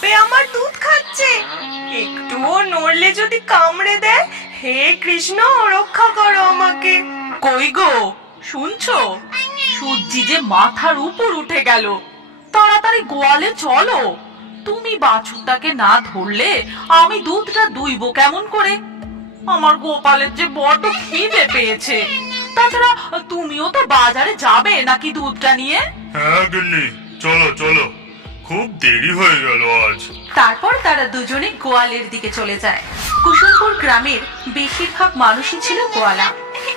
সাপে আমার দুধ খাচ্ছে। একটুও নড়লে যদি কামড়ে দেয়, হে কৃষ্ণ, রক্ষা করো আমাকে। কই গো? শুনছো? সূর্যি যে মাথার উপর উঠে গেল। তাড়াতাড়ি গোয়ালে চলো। তুমি বাছুরটাকে না ধরলে আমি দুধটা দুইবো কেমন করে? আমার গোপালের যে বড্ড খিদে পেয়েছে। তাছাড়া তুমিও তো বাজারে যাবে নাকি দুধটা নিয়ে? হ্যাঁ গিন্নি, চলো চলো। খুব দেরি হয়ে গেল আজ। তারপর তারা দুজনে গোয়ালের দিকে চলে যায়। কুসুমপুর গ্রামের বেশিরভাগ মানুষই ছিল গোয়ালা।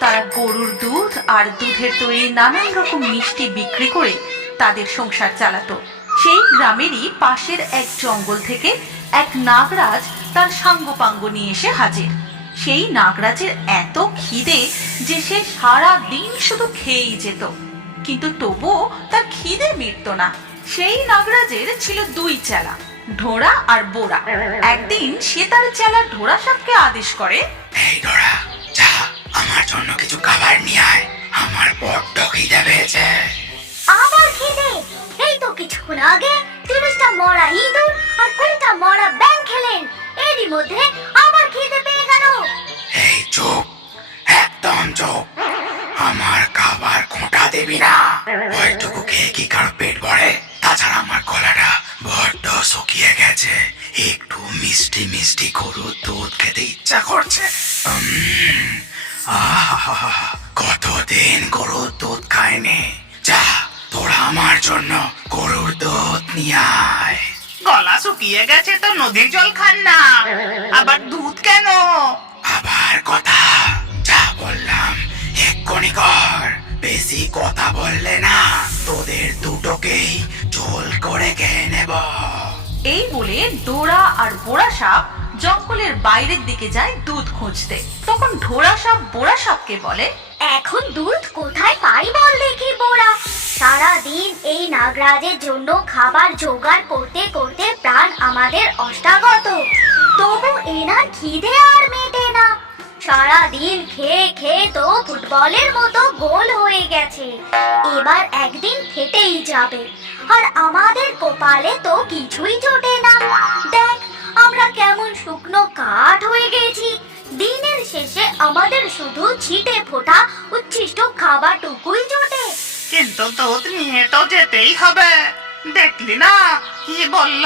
তারা গরুর দুধ আর দুধের তৈরি নানান রকম মিষ্টি বিক্রি করে তাদের সংসার চালাতো। সেই গ্রামেরই পাশের এক জঙ্গল থেকে এক নাগরাজ তার সাঙ্গপাঙ্গ নিয়ে এসে হাজির। সেই নাগরাজের এত খিদে যে সে সারা দিন শুধু খেয়েই যেত। কিন্তু তবুও তার খিদে মিটত না। সেই নাগরাজের ছিল দুই চেলা ঢোড়া আর বোড়া একদিন সে তার চেলা ঢোড়া সাপকে আদেশ করে এই ঢোড়া যা আমার জন্য কিছু খাবার নিয়ে আয়। আমার বড্ড খিদে পেয়েছে। আবার খিদে? এই তো কিছুক্ষণ আগে তিরিশটা মরা ইঁদুর আর কুড়িটা কতদিন গরুর দুধ খায়নি? যা তোরা আমার জন্য গরুর দুধ নিয়ে আয়। গলা শুকিয়ে গেছে তো নদীর জল খান না। আবার দুধ কেন? আবার কথা যা বললাম এক্ষুনি কর। বেশি কথা বললে না তোদের দুটোকেই ঝোল করে খেয়ে নেব। এই বলে ডোরা আর বোড়া সাপ জঙ্গলের বাইরের দিকে যায় দুধ খুঁজতে। তখন ঢোড়া সাপ বোড়া সাপকে বলে, এখন দুধ কোথায় পাই বল দেখি বোরা সারা দিন এই নাগরাজের জন্য খাবার জোগাড় করতে করতে প্রাণ আমাদের অষ্টাগত। তবু এনার খিদে আর মেটে না। সারা দিন খেয়ে খেয়ে তো ফুটবলের মতো গোল হয়ে গেছে। এবার একদিন ফেটেই যাবে। আর আমাদের কপালে তো কিছুই জোটে না। দেখ আমরা কেমন শুকনো কাঠ হয়ে গেছি। দিনের শেষে আমাদের শুধু ছিটে ফোটা উচ্ছিষ্ট খাবারটুকুই জোটে। কিন্তু দুধ নিয়ে তো যেতেই হবে। দেখলি না? কি বলল?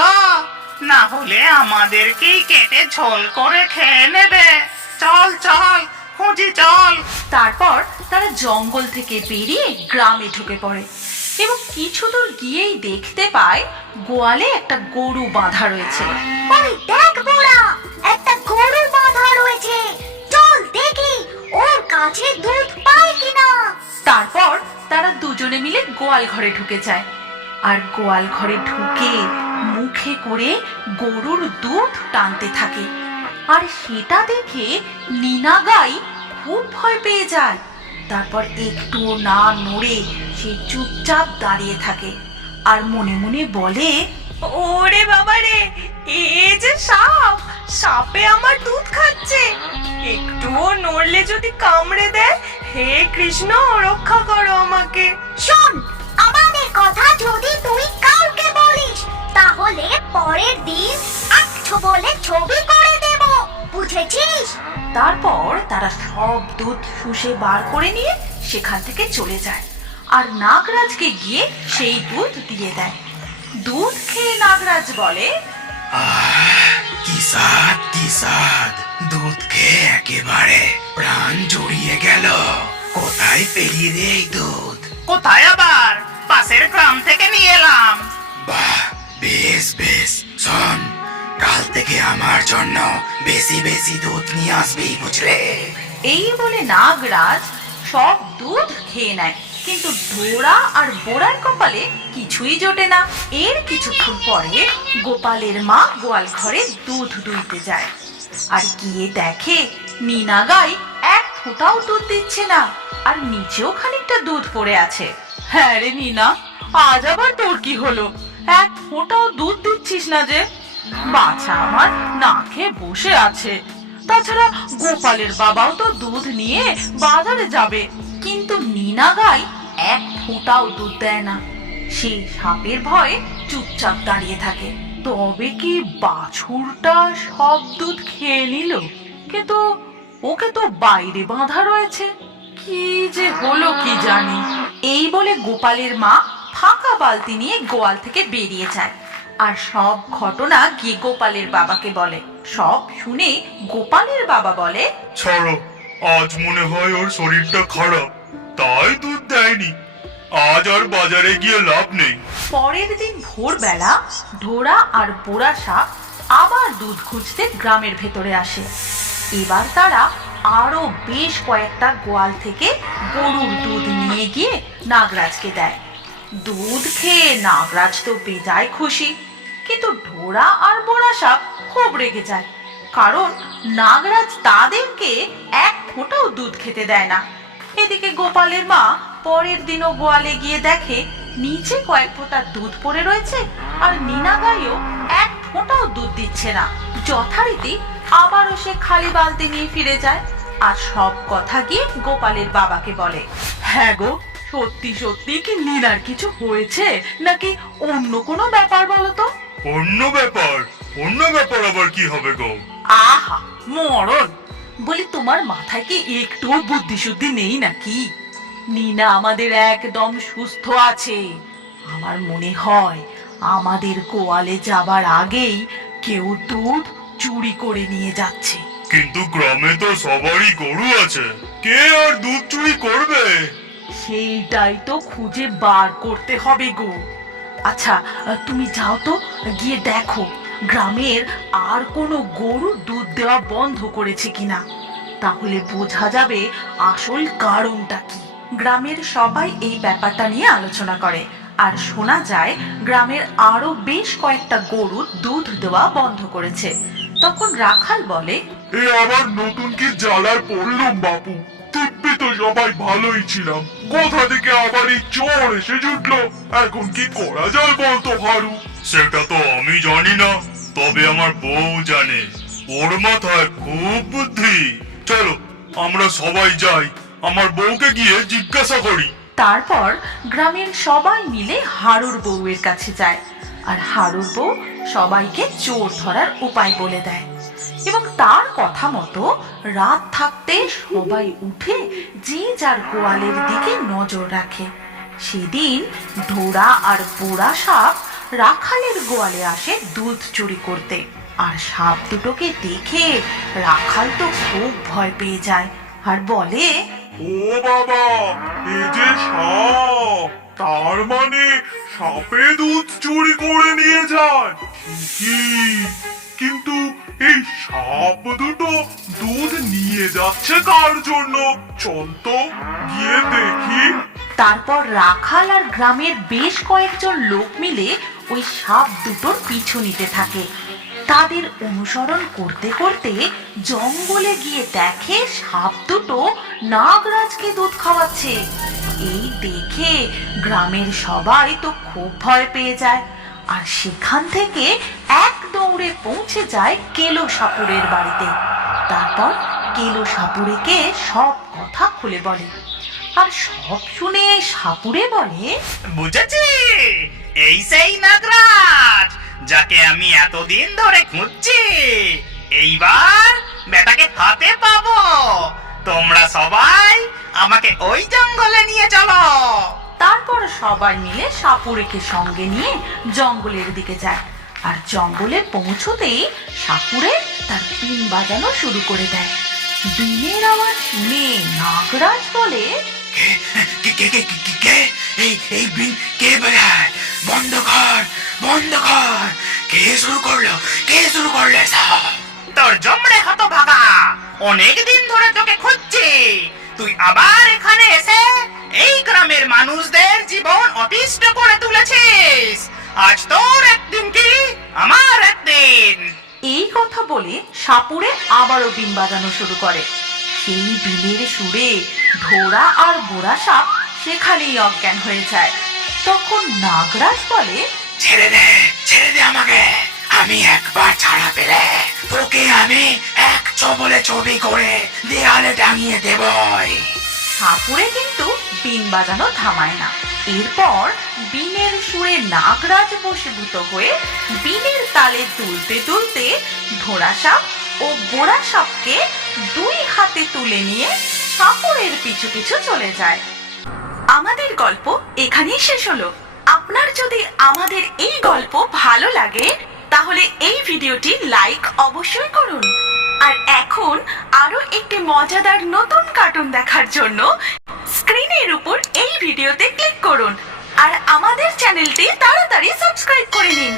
না হলে আমাদেরকেই কেটে ঝোল করে খেয়ে নেবে? চল চল খুঁজি চল। তারপর তারা জঙ্গল থেকে বেরিয়ে গ্রামে ঢুকে পড়ে। এবং কিছু দূর গিয়েই দেখতে পায় গোয়ালে একটা গরু বাঁধা রয়েছে। দেখ বোরা একটা গরু বাঁধা রয়েছে। চল দেখি ওর কাছে দুধ পায় কিনা। তারপর তারা দুজনে মিলে গোয়াল ঘরে ঢুকে যায়। আর গোয়াল ঘরে ঢুকে মুখে করে গরুর দুধ টানতে থাকে। আর সেটা দেখে নীনা গাই খুব ভয় পেয়ে যায়। তারপর একটুও না নড়ে সে চুপচাপ দাঁড়িয়ে থাকে আর মনে মনে বলে ওরে বাবা রে এ যে সাপ! সাপে আমার দুধ খাচ্ছে। একটুও নড়লে যদি কামড়ে দেয় হে কৃষ্ণ রক্ষা করো আমাকে। শোন আমাদের কথা যদি তুই কাউকে বলিস তাহলে পরের দিন আচ্ছো বলে ছবি করে দেব বুঝেছিস? তারপর তারা সব দুধ শুষে বার করে নিয়ে সেখান থেকে চলে যায়। আর নাগরাজকে গিয়ে সেই দুধ দিয়ে দেয়। দুধ খেয়ে নাগরাজ বলে আহ, কি স্বাদ কি স্বাদ। দুধ খেয়ে একেবারে প্রাণ জড়িয়ে গেল। কোথায় পেলি রে এই দুধ? কোথায় আবার? পাশের গ্রাম থেকে নিয়ে এলাম। বাহ বেশ বেশ। শোন কাল থেকে আমার জন্য বেশি বেশি দুধ নিয়ে আসবি বুঝলে? এই বলে নাগরাজ সব দুধ খেয়ে নেয়। কিন্তু ডোরা আর বোড়ার কপালে কিছুই জোটে না। এর কিছুক্ষণ পরে গোপালের মা গোয়াল ঘরে দুধ দুইতে যায়। আর গিয়ে দেখে নীনা গাই এক ফোঁটাও দুধ দিচ্ছে না, আর নিচেও খানিকটা দুধ পড়ে আছে। হ্যাঁ রে নীনা আজ আবার তোর কি হলো? এক ফোঁটাও দুধ দিচ্ছিস না যে? বাছা আমার, না খেয়ে বসে আছে। তাছাড়া গোপালের বাবাও তো দুধ নিয়ে বাজারে যাবে। কিন্তু নীনা গাই এক ফোঁটাও দুধ দেয় না। সে সাপের ভয়ে চুপচাপ দাঁড়িয়ে থাকে। তবে কি বাছুরটা সব দুধ খেয়ে নিল? কিন্তু ওকে তো বাইরে বাঁধা রয়েছে। কি যে হলো কি জানি। এই বলে গোপালের মা ফাঁকা বালতি নিয়ে গোয়াল থেকে বেরিয়ে যায়। আর সব ঘটনা গিয়ে গোপালের বাবাকে বলে। সব শুনে গোপালের বাবা বলে, ছাড়ো, আজ মনে হয় ওর শরীরটা খারাপ। তাই দুধ দেয়নি। আজ আর বাজারে গিয়ে লাভ নেই। পরের দিন ভোরবেলা ঢোড়া আর পোড়া সাপ আবার দুধ খুঁজতে গ্রামের ভেতরে আসে। এবার তারা আরও বেশ কয়েকটা গোয়াল থেকে গরুর দুধ নিয়ে গিয়ে নাগরাজকে দেয়। দুধ খেয়ে নাগরাজ তো বেজায় খুশি, কিন্তু ঢোড়া আর বোড়া সাপ খুব রেগে যায়, কারণ নাগরাজ তাদেরকে এক ফোঁটাও দুধ খেতে দেয় না। এদিকে গোপালের মা পরের দিনও গোয়ালে গিয়ে দেখে নিচে কয়েক ফোঁটা দুধ পড়ে রয়েছে আর নীনা গাইও এক ফোঁটাও দুধ দিচ্ছে না। যথারীতি আবারও সে খালি বালতি নিয়ে ফিরে যায় আর সব কথা গিয়ে গোপালের বাবাকে বলে। হ্যাঁ গো সত্যি সত্যি কি নীনার কিছু হয়েছে? নাকি অন্য কোনো ব্যাপার বলো তো অন্য ব্যাপার অন্য ব্যাপার আবার কি হবে গো? আহা মরণ! বলি তোমার মাথায় কি একটুও বুদ্ধি শুদ্ধি নেই নাকি? নিনা আমাদের একদম সুস্থ আছে। আমার মনে হয় আমাদের গোয়ালে যাবার আগেই কেউ দুধ চুরি করে নিয়ে যাচ্ছে। কিন্তু গ্রামে তো সবারই গরু আছে। কে আর দুধ চুরি করবে? সেইটাই তো খুঁজে বার করতে হবে গো। আচ্ছা তুমি যাও তো গিয়ে দেখো। গ্রামের আর কোনো গরু দুধ দেওয়া বন্ধ করেছে কিনা? তাহলে বোঝা যাবে আসল কারণটা কি। গ্রামের সবাই এই ব্যাপারটা নিয়ে আলোচনা করে। আর শোনা যায়, গ্রামের আরও বেশ কয়েকটা গরু দুধ দেওয়া বন্ধ করেছে। তখন রাখাল বলে, এ আবার নতুন কি জ্বালার পড়লাম, বাপু? দিব্যি তো সবাই ভালোই ছিলাম। কোথা থেকে আবার এই চোর এসে জুটলো? এখন কি করা যায় বলতো হারু? সেটা তো আমি জানি না তবে আমার বউ জানে। ওর মাথায় খুব বুদ্ধি। চলো আমরা সবাই যাই। আমার বউকে গিয়ে জিজ্ঞাসা করি। তারপর গ্রামের সবাই মিলে হারুর বউয়ের কাছে যায়। আর হারুর বউ সবাইকে চোর ধরার উপায় বলে দেয়। এবং তার কথা মতো রাত থাকতে সবাই উঠে যে যার গোয়ালের দিকে নজর রাখে। সেদিন ঢোড়া আর পোড়া সাপ রাখালের গোয়ালে আসে দুধ চুরি করতে। আর সাপ দুটোকে দেখে রাখাল তো খুব ভয় পেয়ে যায় আর বলে, ও বাবা, এ যে সাপ! তার মানে সাপে দুধ চুরি করে নিয়ে যায়। কিন্তু এই সাপ দুটো দুধ নিয়ে যাচ্ছে কার জন্য? চল তো, গিয়ে দেখি। তারপর রাখাল আর গ্রামের বেশ কয়েকজন লোক মিলে ওই সাপ দুটোর পিছু নিতে থাকে। তাদের অনুসরণ করতে করতে জঙ্গলে গিয়ে দেখে সাপ দুটো নাগরাজকে দুধ খাওয়াচ্ছে। এই দেখে গ্রামের সবাই তো খুব ভয় পেয়ে যায়। আর সেখান থেকে এক দৌড়ে পৌঁছে যায় কেলো সাপুরের বাড়িতে। তারপর কেলো সাপুরেকে সব কথা খুলে বলে। আর সব শুনে সাপুরে বলে, বুঝেছি! এই সেই নাগরাজ, যাকে আমি এতদিন ধরে খুঁজছি। এইবার বেটাকে হাতে পাবো। তোমরা সবাই আমাকে ওই জঙ্গলে নিয়ে চলো। তারপর সবাই মিলে সাপুরেকে সঙ্গে নিয়ে জঙ্গলের দিকে যায়। আর জঙ্গলে পৌঁছতেই সাপুরে তার পিন বাজানো শুরু করে দেয়। বিনের আওয়াজ শুনে নাগরাজ বলে কে কে কে কে কে- কে? এই এই বিন কে বাজায় বন্ধ কর বন্ধ কর। কে শুরু করল? কে শুরু করল তোর জমড়ে হতো ভাগা। অনেক দিন ধরে তোকে খুঁজছি। তুই আবার এখানে এসে এই গ্রামের মানুষদের জীবন অতিষ্ঠ করে তুলেছিস। আজ তোর একদিন কি? আমার একদিন। এই কথা বলে সাপুরে আবারও বিন বাজানো শুরু করে। সেই বিনের সুরে ঢোড়া আর বোড়া সাপ সেখানেই অজ্ঞান হয়ে যায়। তখন নাগরাজ বলে ছেড়ে দে ছেড়ে দে আমাকে। আমি একবার ছাড়া পেলে তোকে আমি এক চবলে ছবি করে দেয়ালে টাঙিয়ে দেবই। সাপুরে কিন্তু বিন বাজানো থামায় না। এরপর বিনের সুরে নাগরাজ বশীভূত হয়ে বিনের তালে তুলতে তুলতে ধোড়া সাপ ও বোড়া সাপকে দুই হাতে তুলে নিয়ে সাপুরের পিছু পিছু চলে যায়। আমাদের গল্প এখানেই শেষ হলো। আপনার যদি আমাদের এই গল্প ভালো লাগে, তাহলে এই ভিডিওটি লাইক অবশ্যই করুন। আর এখন আরও একটি মজাদার নতুন কার্টুন দেখার জন্য স্ক্রিনের উপর এই ভিডিওতে ক্লিক করুন। আর আমাদের চ্যানেলটি তাড়াতাড়ি সাবস্ক্রাইব করে নিন।